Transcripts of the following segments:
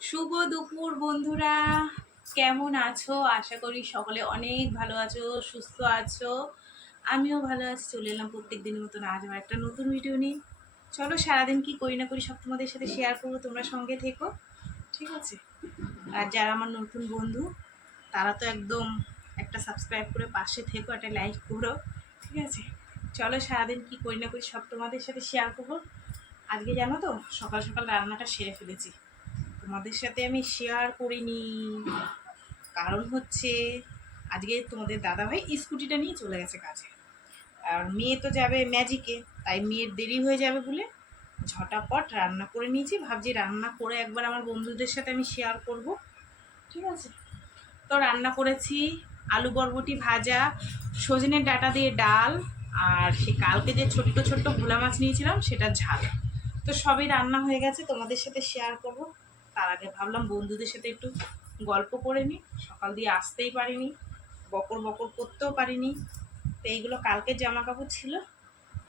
শুভ দুপুর বন্ধুরা। কেমন আছো? আশা করি সকলে অনেক ভালো আছো, সুস্থ আছো। আমিও ভালো আছি, চলে এলাম প্রত্যেক দিনের মতন আজ আমার একটা নতুন ভিডিও নিয়ে। চলো সারাদিন কি করি না করি সব তোমাদের সাথে শেয়ার করব, তোমরা সঙ্গে থেকো, ঠিক আছে? আর যারা আমার নতুন বন্ধু, তারা তো একদম একটা সাবস্ক্রাইব করে পাশে থেকো, একটা লাইক করো, ঠিক আছে? চলো সারাদিন কি করি না করি সব তোমাদের সাথে শেয়ার করব। আজকে জানো তো, সকাল সকাল রান্নাটা সেরে ফেলেছি। তোমাদের সাথে আমি শেয়ার করিনি। কারণ হচ্ছে, আজকে তোমাদের দাদাভাই স্কুটিটা নিয়ে চলে গেছে কাজে। আর মেয়ে তো যাবে ম্যাজিকে তাই মেয়ের দেরি হয়ে যাবে বলে ঝটাপট রান্না করে নিয়েছি। ভাবছি রান্না করে একবার আমার বন্ধুদের সাথে আমি শেয়ার করব। ঠিক আছে? তো রান্না করেছি, আলু বরবটি ভাজা সজনের ডাটা দিয়ে ডাল, আর সে কালকে যে ছোট্ট ছোট্ট ভোলা মাছ নিয়েছিলাম, সেটা ঝাল। তো সবই রান্না হয়ে গেছে, তোমাদের সাথে শেয়ার করব। তার আগে ভাবলাম বন্ধুদের সাথে একটু গল্প করে নিই। সকাল দিয়ে আসতেই পারিনি বকর বকর করতেও পারিনি। তো এইগুলো কালকের জামা কাপড় ছিল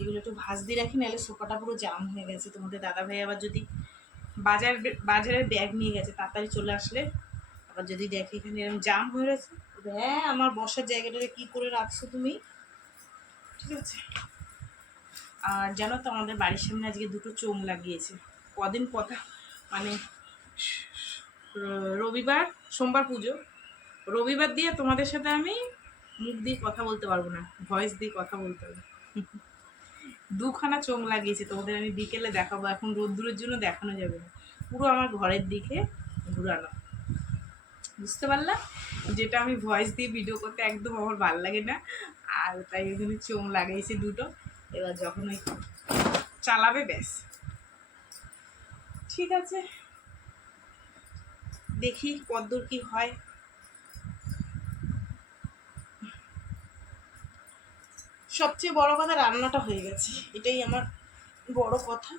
এগুলো একটু ভাজ দিয়ে রাখি নাহলে সোফাটা পুরো জাম হয়ে গেছে। তোমাদের দাদা ভাই আবার যদি বাজার বাজারের ব্যাগ নিয়ে গেছে তাড়াতাড়ি চলে আসলে আবার যদি দেখে এখানে এরকম জাম হয়ে বলবে, হ্যাঁ আমার বসার জায়গাটাকে কী করে রাখছো তুমি? ঠিক আছে। আর জানো তো আমাদের বাড়ির সামনে আজকে দুটো চোং লাগিয়েছে। কদিন কথা মানে রবিবার সোমবার পুজো। রবিবার দিয়ে তোমাদের সাথে আমি মুখ দিয়ে কথা বলতে পারব না ভয়েস দিয়ে কথা বলতে হবে। দুখানা চোখ লাগিয়েছে, তোমাদের আমি বিকেলে দেখাবো, এখন রোদ্দুরের জন্য দেখানো যাবে না। পুরো আমার ঘরের দিকে ঘুরানো। বুঝতে পারলাম যেটা আমি ভয়েস দিয়ে ভিডিও করতে একদম আমার ভালো লাগে না, আর তাই ওখানে চোখ লাগাইছে দুটো। এবার যখন ওই চালাবে, ব্যাস। ঠিক আছে? দেখি কদ্দূর কি হয়। সবচেয়ে বড় কথা রান্নাটা হয়ে গেছে। এটাই আমার বড় কথা।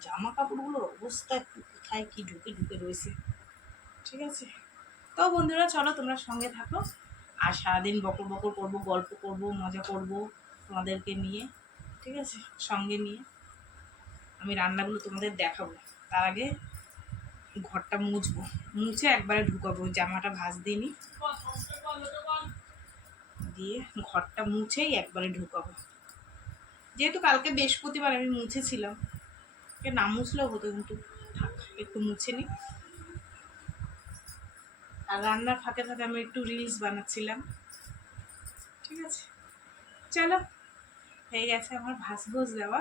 জামা কাপড়গুলোর অবস্থা কোথায় কি ঢুকে ঢুকে রয়েছে। ঠিক আছে? তো বন্ধুরা, চলো তোমরা সঙ্গে থাকো। আর সারাদিন বকর বকর করব, গল্প করব, মজা করব তোমাদেরকে নিয়ে। ঠিক আছে? সঙ্গে নিয়ে আমি রান্নাগুলো তোমাদের দেখাবো। তার আগে ঘরটা মুছবো। মুছে একবারে ঢুকাবো জামাটা ভাজ দিইনি দিয়ে ঘরটা মুছেই একবারে ঢুকাবো। যেহেতু কালকে বৃহস্পতিবার আমি মুছেছিলাম না মুছলেও হতো কিন্তু একটু মুছে নিই আর রান্নার ফাঁকে ফাঁকে আমি একটু রিলস বানাচ্ছিলাম। ঠিক আছে? চলো, হয়ে গেছে আমার ভাস ভোজ দেওয়া।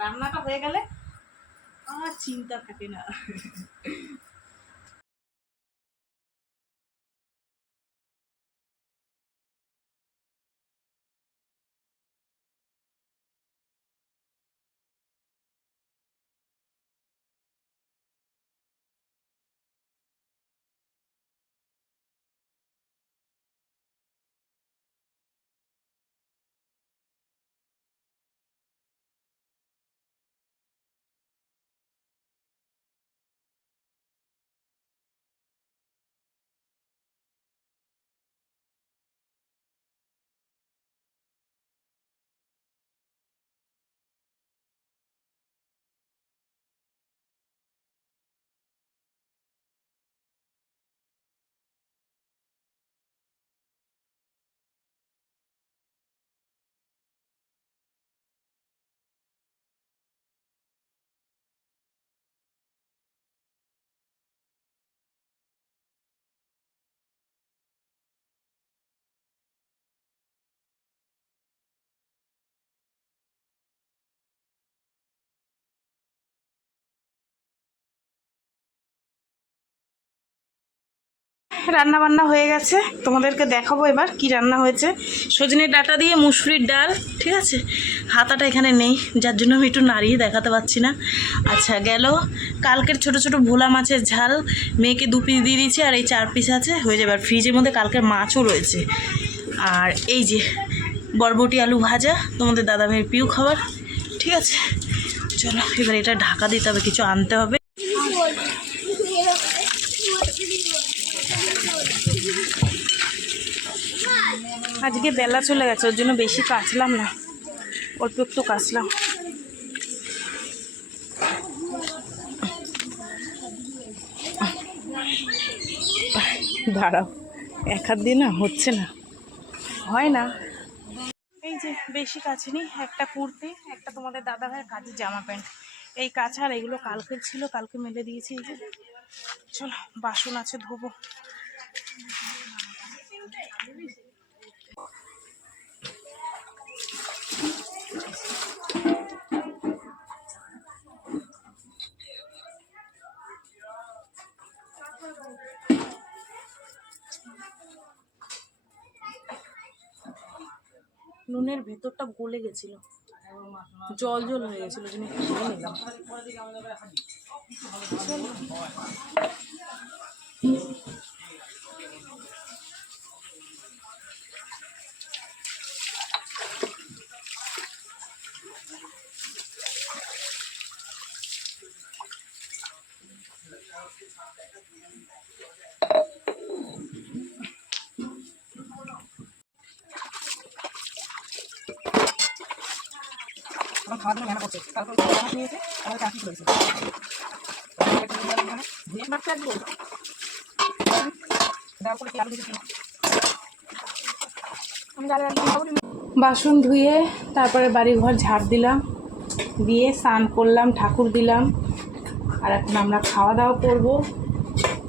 রান্নাটা হয়ে গেলে আর চিন্তা থাকে না। রান্না বান্না হয়ে গেছে। তোমাদেরকে দেখাবো এবার কি রান্না হয়েছে। সজনের ডাটা দিয়ে মুসুরির ডাল, ঠিক আছে? হাতাটা এখানে নেই, যার জন্য আমি একটু নাড়িয়ে দেখাতে পারছি না। আচ্ছা গেল। কালকের ছোট ছোট ভোলা মাছের ঝাল, মেয়েকে দু পিস দিয়ে দিয়েছি আর এই চার পিস আছে, হয়ে যাবে। আর ফ্রিজের মধ্যে কালকের মাছও রয়েছে। আর এই যে বরবটি আলু ভাজা, তোমাদের দাদা ভাইয়ের প্রিয় খাবার, ঠিক আছে? চলো, এবার এটা ঢাকা দিতে হবে কিছু আনতে হবে। আজকে বেলা চলে গেছে, ওর জন্য বেশি কাচলাম না। অল্প একটু কাচলাম। দাঁড়াও, এক হাত দিয়ে না হচ্ছে না। হয় না। এই যে বেশি কাচিনি একটা কুর্তি, একটা তোমাদের দাদা ভাইয়ের কাজের জামা প্যান্ট। এই কাঁচা আর এগুলো কালকে ছিল, কালকে মেলে দিয়েছি এই যে। চলো, বাসন আছে, ধোবো। নুনের ভেতরটা গলে গেছিল। জল জল হয়ে গেছিল খেয়ে নিলাম। করছে। নিয়েছে করেছে বাসন ধুয়ে তারপরে বাড়ি ঘর ঝাড় দিলাম, দিয়ে স্নান করলাম, ঠাকুর দিলাম। আর এখন আমরা খাওয়া দাওয়া করব।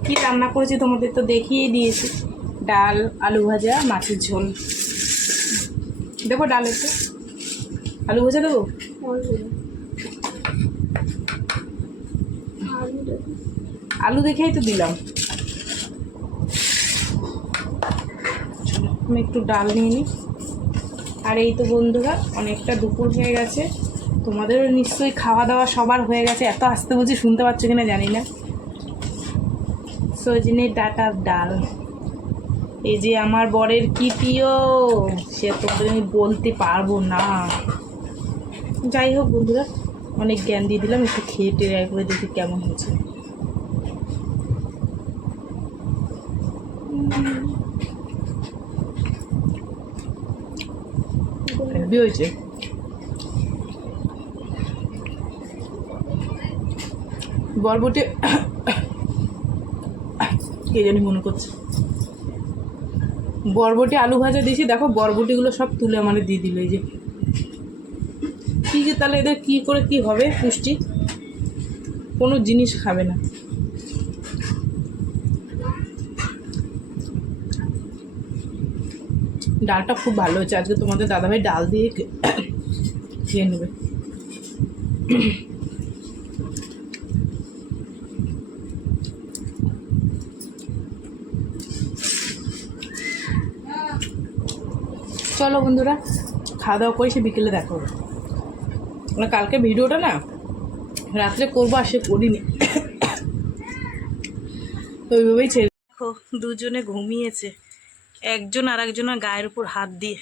কি রান্না করেছি তোমাদের তো দেখিয়ে দিয়েছি। ডাল, আলু ভাজা, মাছের ঝোল। দেবো ডাল একটু? আলু ভাজা দেবো? আলু দেখেই তো দিলাম। আমি একটু ডাল নিয়ে নিই। আর এই তো বন্ধুরা, অনেকটা দুপুর হয়ে গেছে। তোমাদেরও নিশ্চয়ই খাওয়া দাওয়া সবার হয়ে গেছে। এত আস্তে বুঝি শুনতে পাচ্ছ কিনা জানি না। সজনের ডাটার ডাল। এই যে আমার বরের কি প্রিয়, সে তোমাদের আমি বলতে পারব না। যাই হোক বন্ধুরা অনেক জ্ঞান দিয়ে দিলাম একটু খেয়ে টেরাই করে দেখি কেমন হয়েছে। হেভি হয়েছে। বরবটি কে জানি মনে করছে। বরবটি আলু ভাজা দিয়েছি দেখো বরবটিগুলো সব তুলে মানে দিয়ে দিল এই যে তাহলে এদের কী করে কি হবে পুষ্টি? কোনো জিনিস খাবে না। ডালটা খুব ভালো হয়েছে। আজকে তোমাদের দাদাভাই ডাল দিয়ে খেয়ে নেবে। চলো বন্ধুরা, খাওয়া দাওয়া করে সে বিকেলে দেখা হবে। আমরা কালকে ভিডিওটা না রাত্রে করব আর সে করিনি। তো ওইভাবেই ছেড়ে দেখো দুজনে ঘুমিয়েছে। একজন আর একজনের গায়ের উপর হাত দিয়ে।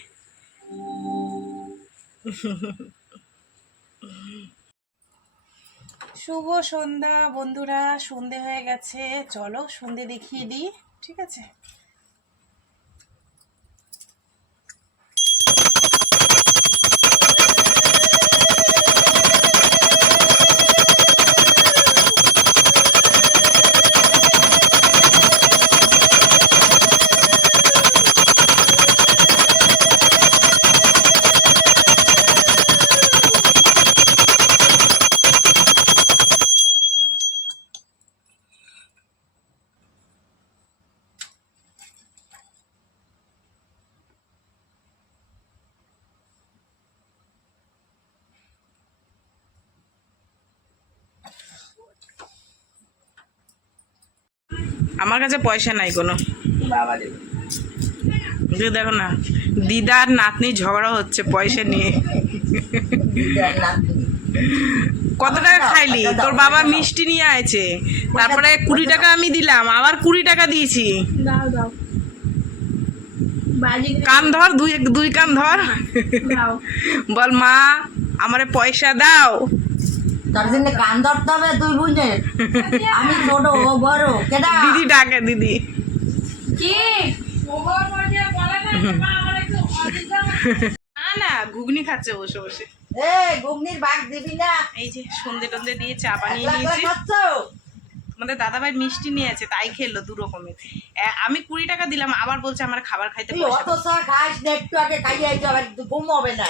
শুভ সন্ধ্যা বন্ধুরা সন্ধে হয়ে গেছে। চলো সন্ধে দেখিয়ে দিই ঠিক আছে? আমার কাছে পয়সা নাই কোনো। বাবা রে। যে দেখো না দিদার নাতনি ঝগড়া হচ্ছে পয়সা নিয়ে। কত টাকা খাইলি? তোর বাবা মিষ্টি নিয়ে আছে তারপরে কুড়ি টাকা আমি দিলাম আবার কুড়ি টাকা দিয়েছি। দাও দাও। কান ধর দুই দুই কান ধর। বল মা আমারে পয়সা দাও। তার জন্য কান ধরতে হবে তুই বুঝে আমি ছোট ও বড়। কেডা? দিদি ডাকে দিদি। না না ঘুগনি খাচ্ছে বসে বসে। ঘুগনির ভাগ দিবি না। এই যে সন্ধে টন্ধে দিয়ে চা বানিয়ে একলা একলা নিয়েছি আমাদের দাদাভাই মিষ্টি নিয়েছে তাই খেললো দু রকমের। আমি কুড়ি টাকা দিলাম আবার বলছে আমার খাবার খাইতে একটু আগে হবে না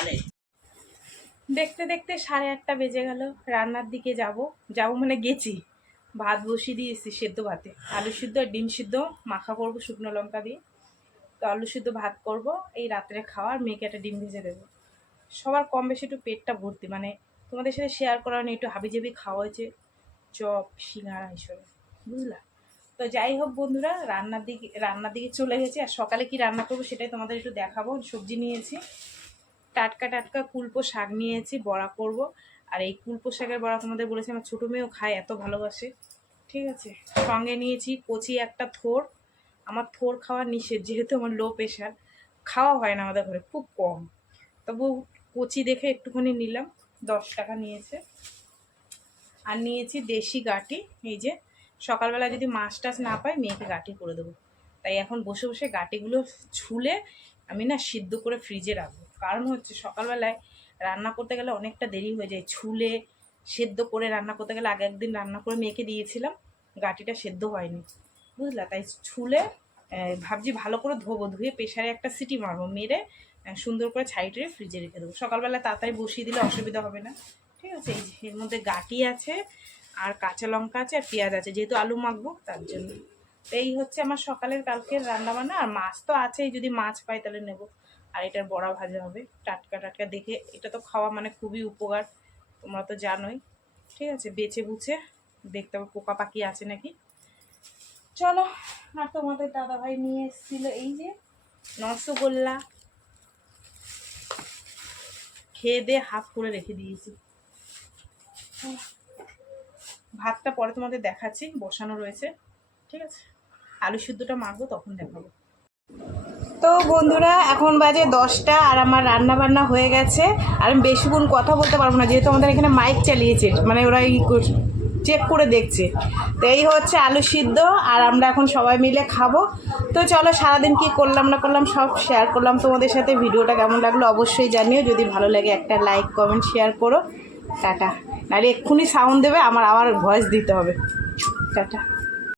দেখতে দেখতে সাড়ে আটটা বেজে গেল রান্নার দিকে যাব। যাব মানে গেছি। ভাত বসিয়ে দিয়েছি সেদ্ধ ভাতে। আলু সিদ্ধ আর ডিম সিদ্ধ, মাখা করব, শুকনো লঙ্কা দিয়ে। তো আলু সিদ্ধ ভাত করব, এই রাত্রে খাওয়ার, মেয়েকে একটা ডিম ভেজে দেবো। সবার কম বেশি একটু পেটটা ভর্তি মানে তোমাদের সাথে শেয়ার করা নেই, একটু হাবিজাবি খাওয়া হয়েছে। চপ, সিঙ্গারা হিসেবে বুঝলা? তো যাই হোক বন্ধুরা, রান্নার দিকে রান্নার দিকে চলে গেছি, আর সকালে কি রান্না করব সেটাই তোমাদের একটু দেখাবো। সবজি নিয়েছি, টাটকা টাটকা কুলপো শাক নিয়েছি, বড়া করব। আর এই কুলপো শাকের বড়া তোমাদের বলেছি, আমার ছোটো মেয়েও খায়, এত ভালোবাসে। ঠিক আছে? সঙ্গে নিয়েছি কচি একটা থোর। আমার থোর খাওয়া নিষেধ, যেহেতু আমার লো প্রেশার খাওয়া হয় না আমাদের ঘরে, খুব কম। তবু কচি দেখে একটুখানি নিলাম, দশ টাকা নিয়েছে। আর নিয়েছি দেশি গাটি, এই যে সকালবেলা যদি মাছ টাছ না পাই, মেয়েকে গাটি করে দেবো। তাই এখন বসে বসে গাটিগুলো ছুলে আমি না সিদ্ধ করে ফ্রিজে রাখব। কারণ হচ্ছে সকালবেলায় রান্না করতে গেলে অনেকটা দেরি হয়ে যায়। ছুলে সেদ্ধ করে রান্না করতে গেলে আগে একদিন রান্না করে মেখে দিয়েছিলাম, গাটিটা সেদ্ধ হয়নি, বুঝলা? তাই ছুলে ভাবছি ভালো করে ধোবো, ধুয়ে প্রেশারে একটা সিটি মারবো, মেরে সুন্দর করে ছাইটে ফ্রিজে রেখে দেবো। সকালবেলা তাড়াতাড়ি বসিয়ে দিলে অসুবিধা হবে না, ঠিক আছে? এই এর মধ্যে গাটি আছে, আর কাঁচা লঙ্কা আছে, আর পেঁয়াজ আছে, যেহেতু আলু মাখবো, তার জন্য। এই হচ্ছে আমার সকালের কালকের রান্না বান্না আর মাছ তো আছেই, যদি মাছ পাই তাহলে নেব। আর এটার বড়া ভাজা হবে। টাটকা টাটকা দেখে এটা তো খাওয়া মানে খুবই উপকার, তোমরা তো জানোই। ঠিক আছে, বেছে বুছে দেখতে হবে, পোকা পাখি আছে নাকি? চলো, আর তোমাদের দাদাভাই নিয়ে এসেছিল এই যে রসগোল্লা। খেয়ে দিয়ে হাফ করে রেখে দিয়েছি। ভাতটা পরে তোমাদের দেখাচ্ছি, বসানো রয়েছে। ঠিক আছে, আলু সিদ্ধটা মাখবো, তখন দেখাবো। তো বন্ধুরা, এখন বাজে দশটা আর আমার রান্না বান্না হয়ে গেছে। আর আমি বেশিক্ষণ কথা বলতে পারব না, যেহেতু আমাদের এখানে মাইক চালিয়েছে মানে ওরা এই চেক করে দেখছে। তো এই হচ্ছে আলু সিদ্ধ, আর আমরা এখন সবাই মিলে খাব। তো চলো, সারাদিন কি করলাম না করলাম সব শেয়ার করলাম। তোমাদের সাথে ভিডিওটা কেমন লাগল অবশ্যই জানিও। যদি ভালো লাগে একটা লাইক কমেন্ট শেয়ার করো। টাটা। নাহলে এক্ষুনি সাউন্ড দেবে, আমার আবার ভয়েস দিতে হবে। টাটা।